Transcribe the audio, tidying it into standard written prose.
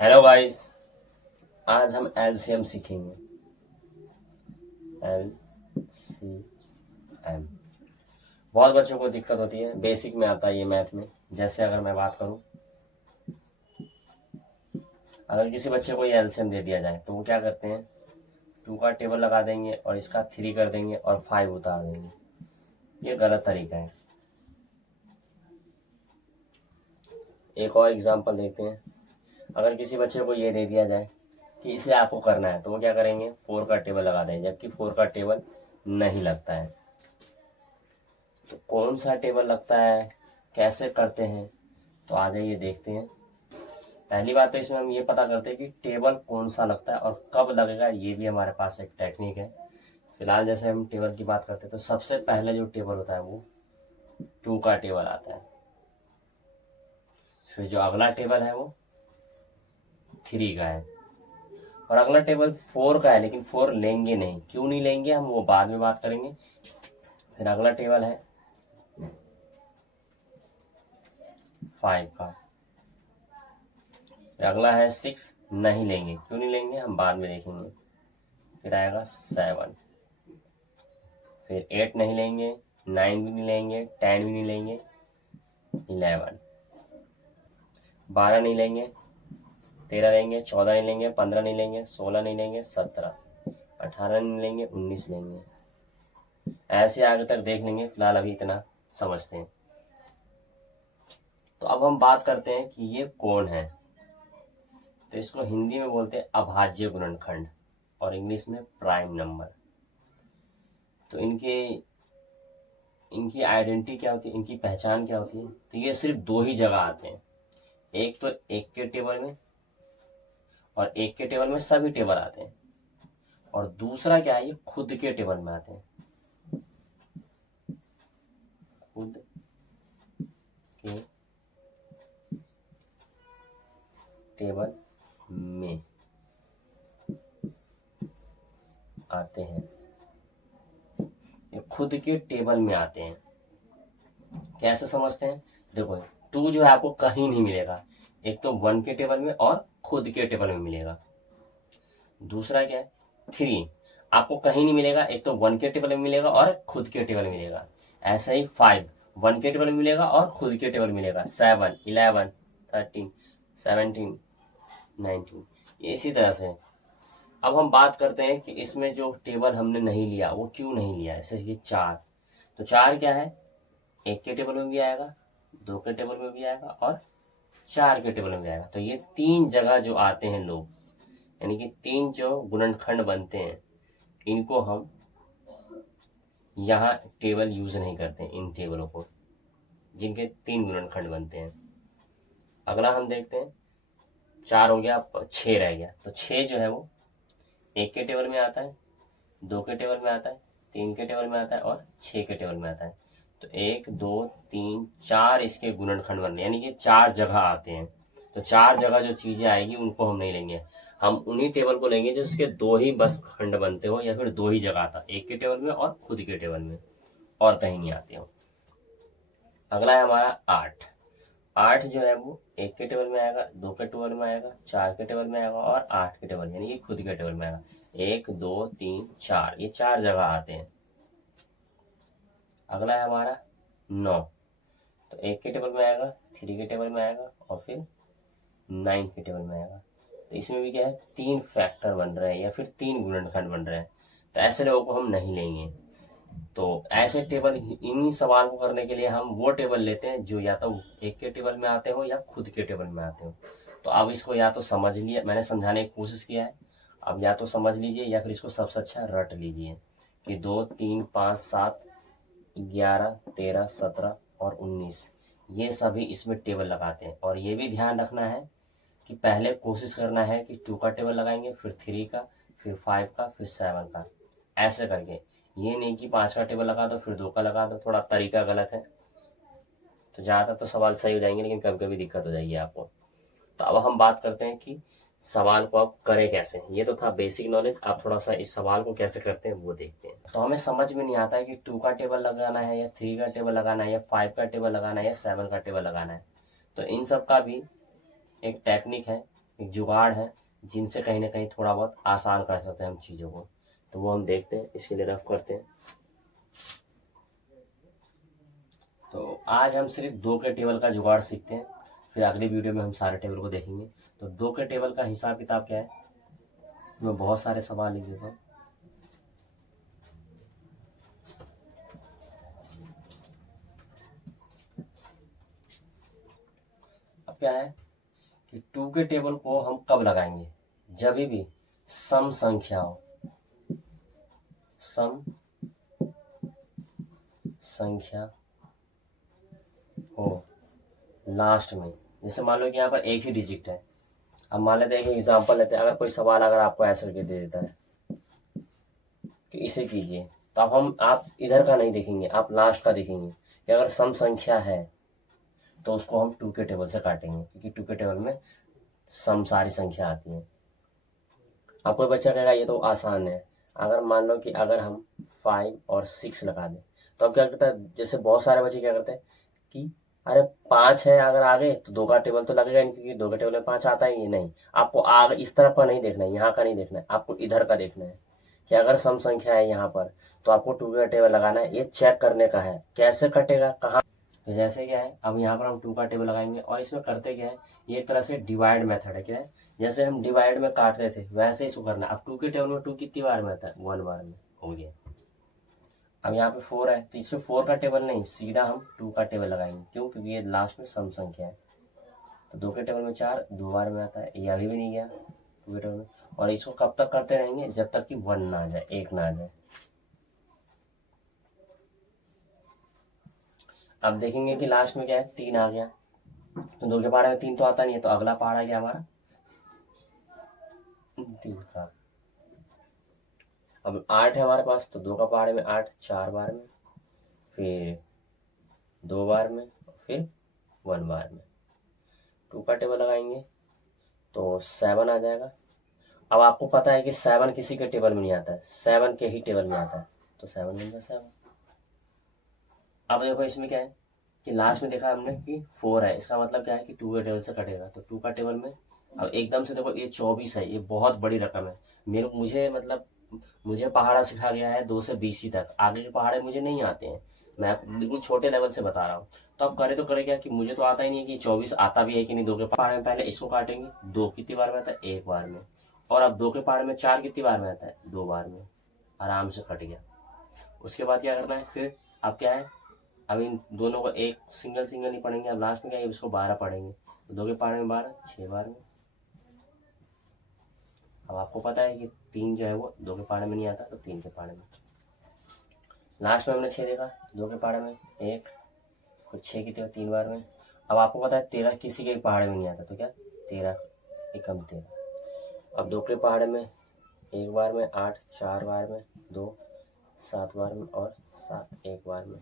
Hello guys. आज हम LCM सीखेंगे। एलसीएम बहुत बच्चों को दिक्कत होती है, बेसिक में आता है ये मैथ में। जैसे अगर मैं बात करूं, अगर किसी बच्चे को ये एलसीएम दे दिया जाए तो वो क्या करते हैं, टू का टेबल लगा देंगे और इसका थ्री कर देंगे और फाइव उतार देंगे। ये गलत तरीका है। एक और एग्जांपल देखते हैं। अगर किसी बच्चे को ये दे दिया जाए कि इसे आपको करना है तो वो क्या करेंगे, फोर का टेबल लगा देंगे, जबकि फोर का टेबल नहीं लगता है। तो कौन सा टेबल लगता है, कैसे करते हैं, तो आ जाइए देखते हैं। पहली बात तो इसमें हम ये पता करते हैं कि टेबल कौन सा लगता है और कब लगेगा, ये भी हमारे पास एक टेक्निक है। फिलहाल जैसे हम टेबल की बात करते हैं तो सबसे पहले जो टेबल होता है वो टू का टेबल आता है। फिर जो अगला टेबल है वो थ्री का है और अगला टेबल फोर का है, लेकिन फोर लेंगे नहीं। क्यों नहीं लेंगे, हम वो बाद में बात करेंगे। फिर अगला टेबल है फाइव का। फिर अगला है सिक्स, नहीं लेंगे। क्यों नहीं लेंगे, हम बाद में देखेंगे। फिर आएगा सेवन। फिर एट नहीं लेंगे, नाइन भी नहीं लेंगे, टेन भी नहीं लेंगे, इलेवन। बारह नहीं लेंगे, तेरह लेंगे, चौदह नहीं लेंगे, पंद्रह नहीं लेंगे, सोलह नहीं लेंगे, सत्रह, अठारह नहीं लेंगे, उन्नीस लेंगे। ऐसे आगे तक देख लेंगे। फिलहाल अभी इतना समझते हैं। तो अब हम बात करते हैं कि ये कौन है। तो इसको हिंदी में बोलते हैं अभाज्य गुणनखंड और इंग्लिश में प्राइम नंबर। तो इनकी आइडेंटिटी क्या होती है, इनकी पहचान क्या होती है। तो ये सिर्फ दो ही जगह आते हैं, एक तो एक के टेबल में, और एक के टेबल में सभी टेबल आते हैं, और दूसरा क्या है, ये खुद के टेबल में आते हैं। खुद के टेबल में आते हैं, ये खुद के टेबल में आते हैं। कैसे समझते हैं, देखो टू जो है आपको कहीं नहीं मिलेगा, एक तो वन के टेबल में और खुद के टेबल में मिलेगा। दूसरा क्या है, थ्री आपको कहीं नहीं मिलेगा, एक तो वन के टेबल में मिलेगा और खुद के टेबल में मिलेगा। ऐसे ही फाइव वन के टेबल में मिलेगा और खुद के टेबल में मिलेगा। Seven, eleven, thirteen, seventeen, nineteen, इसी तरह से। अब हम बात करते हैं कि इसमें जो टेबल हमने नहीं लिया वो क्यों नहीं लिया। जैसे कि चार, तो चार क्या है, एक के टेबल में भी आएगा, दो के टेबल में भी आएगा और चार के टेबल में भी आएगा। तो ये तीन जगह जो आते हैं लोग, यानी कि तीन जो गुणनखंड बनते हैं, इनको हम यहाँ टेबल यूज नहीं करते, इन टेबलों को जिनके तीन गुणनखंड बनते हैं। अगला हम देखते हैं, चार हो गया, छः रह गया। तो छः जो है वो एक के टेबल में आता है, दो के टेबल में आता है, तीन के टेबल में आता है और छः के टेबल में आता है। तो एक, दो, तीन, चार इसके गुणनखंड बनने, यानी कि चार जगह आते हैं। तो चार जगह जो चीजें आएगी उनको हम नहीं लेंगे, हम उन्हीं टेबल को लेंगे जिसके दो ही बस खंड बनते हो, या फिर दो ही जगह आता, एक के टेबल में और खुद के टेबल में, और कहीं नहीं आते हो। अगला है हमारा आठ। आठ जो है वो एक के टेबल में आएगा, दो के टेबल में आएगा, चार के टेबल में आएगा और आठ के टेबल यानी कि खुद के टेबल में आएगा। एक, दो, तीन, चार, ये चार जगह आते हैं। अगला है हमारा नौ। तो एक के टेबल में आएगा, थ्री के टेबल में आएगा और फिर नाइन के टेबल में आएगा। तो इसमें भी क्या है, तीन फैक्टर बन रहे हैं या फिर तीन गुणनखंड बन रहे हैं। तो ऐसे लोगों को हम नहीं लेंगे। तो ऐसे टेबल, इन्हीं सवाल को करने के लिए हम वो टेबल लेते हैं जो या तो एक के टेबल में आते हो या खुद के टेबल में आते हो। तो अब इसको या तो समझ लिया, मैंने समझाने की कोशिश किया है, अब या तो समझ लीजिए या फिर इसको सबसे अच्छा रट लीजिए कि दो, तीन, पाँच, सात, 11, 13, 17 और 19, ये सभी इसमें टेबल लगाते हैं। और ये भी ध्यान रखना है कि पहले कोशिश करना है कि टू का टेबल लगाएंगे, फिर थ्री का, फिर फाइव का, फिर सेवन का, ऐसे करके। ये नहीं कि पाँच का टेबल लगा दो फिर दो का लगा दो, थोड़ा तरीका गलत है। तो ज़्यादातर तो सवाल सही हो जाएंगे, लेकिन कभी कभी दिक्कत हो जाएगी आपको। तो अब हम बात करते हैं कि सवाल को आप करें कैसे। ये तो था बेसिक नॉलेज, आप थोड़ा सा इस सवाल को कैसे करते हैं वो देखते हैं। तो हमें समझ में नहीं आता है कि टू का टेबल लगाना है या थ्री का टेबल लगाना है या फाइव का टेबल लगाना है या सेवन का टेबल लगाना है। तो इन सब का भी एक टेक्निक है, एक जुगाड़ है जिनसे कहीं ना कहीं थोड़ा बहुत आसान कर सकते हैं हम चीज़ों को, तो वो हम देखते हैं, इसके लिए रफ करते हैं। तो आज हम सिर्फ 2 के टेबल का जुगाड़ सीखते हैं, फिर अगली वीडियो में हम सारे टेबल को देखेंगे। तो 2 के टेबल का हिसाब किताब क्या है, मैं बहुत सारे सवाल लिख देता हूँ। अब क्या है कि 2 के टेबल को हम कब लगाएंगे, जब भी सम संख्या हो, सम संख्या हो लास्ट में। जैसे मान लो कि यहाँ पर एक ही डिजिट है, अब मान लेते हैं कि एग्जांपल लेते हैं, अगर कोई सवाल अगर आपको ऐसे करके दे देता है कि इसे कीजिए, तो अब आप इधर का नहीं देखेंगे, आप लास्ट का देखेंगे कि अगर सम संख्या है तो उसको हम 2 के टेबल से काटेंगे, क्योंकि 2 के टेबल में सम सारी संख्या आती है। अब कोई बच्चा कहेगा ये तो आसान है, अगर मान लो कि अगर हम 5 और 6 लगा दें, तो अब क्या करता है, जैसे बहुत सारे बच्चे क्या करते हैं कि अरे 5 है अगर आगे तो 2 का टेबल तो लगेगा नहीं, क्योंकि 2 के टेबल में 5 आता ही नहीं। आपको आगे इस तरफ का नहीं देखना है, यहाँ का नहीं देखना है, आपको इधर का देखना है कि अगर सम संख्या है यहाँ पर तो आपको 2 का टेबल लगाना है। ये चेक करने का है कैसे कटेगा, कहाँ। तो जैसे क्या है, अब यहाँ पर हम 2 का टेबल लगाएंगे और इसमें करते क्या है, ये एक तरह से डिवाइड मेथड है। क्या है, जैसे हम डिवाइड में काटते थे वैसे ही इसको करना। अब 2 के टेबल में 2 कितनी बार में आता है, 1 बार में, हो गया। अब यहाँ पे 4 है तो इसमें 4 का टेबल नहीं, सीधा हम 2 का टेबल लगाएंगे। क्यों, क्योंकि ये लास्ट में सम संख्या है। तो 2 के टेबल में 4 2 बार में आता है, ये अभी भी नहीं गया 2 के टेबल में। और इसको कब तक करते रहेंगे, जब तक कि 1 ना आ जाए, 1 ना आ जाए। अब देखेंगे कि लास्ट में क्या है, 3 आ गया, तो 2 के पहाड़े में 3 तो आता नहीं है, तो अगला पहाड़ आ गया हमारा 3 का। अब 8 है हमारे पास, तो 2 का पहाड़े में 8 4 बार में, फिर 2 बार में, फिर 1 बार में। 2 का टेबल लगाएंगे तो 7 आ जाएगा। अब आपको पता है कि 7 किसी के टेबल में नहीं आता है, 7 के ही टेबल में आता है, तो 7 बन जाए 7। अब देखो इसमें क्या है कि लास्ट में देखा हमने कि 4 है, इसका मतलब क्या है कि 2 के टेबल से कटेगा, तो 2 का टेबल में। अब एकदम से देखो ये 24 है, ये बहुत बड़ी रकम है। मुझे पहाड़ा सिखा गया है 2 से 20 तक, आगे के पहाड़े मुझे नहीं आते हैं, मैं बिल्कुल छोटे लेवल से बता रहा हूँ। तो अब करे तो करे क्या कि मुझे तो आता ही नहीं है कि 24 आता भी है कि नहीं। 2 के पहाड़े में पहले इसको काटेंगे, 2 कितनी बार में आता है, 1 बार में। और अब 2 के पहाड़े में 4 कितनी बार में आता है, 2 बार में। आराम से कट गया। उसके बाद क्या करना है फिर, अब क्या है, अब इन दोनों को एक सिंगल सिंगल नहीं पढ़ेंगे, अब लास्ट में क्या है, इसको 12 पढ़ेंगे, तो 2 के पहाड़े में 12 6 बार में। अब आपको पता है कि 3 जो है वो 2 के पहाड़े में नहीं आता, तो 3 के पहाड़े में। लास्ट में हमने 6 देखा, 2 के पहाड़े में 1, फिर 6 की 3 बार में। अब आपको पता है 13 किसी के पहाड़े में नहीं आता, तो क्या 13 एकम 13। अब 2 के पहाड़े में 1 बार में, 8 4 बार में, 2 7 बार में, और 7 1 बार में।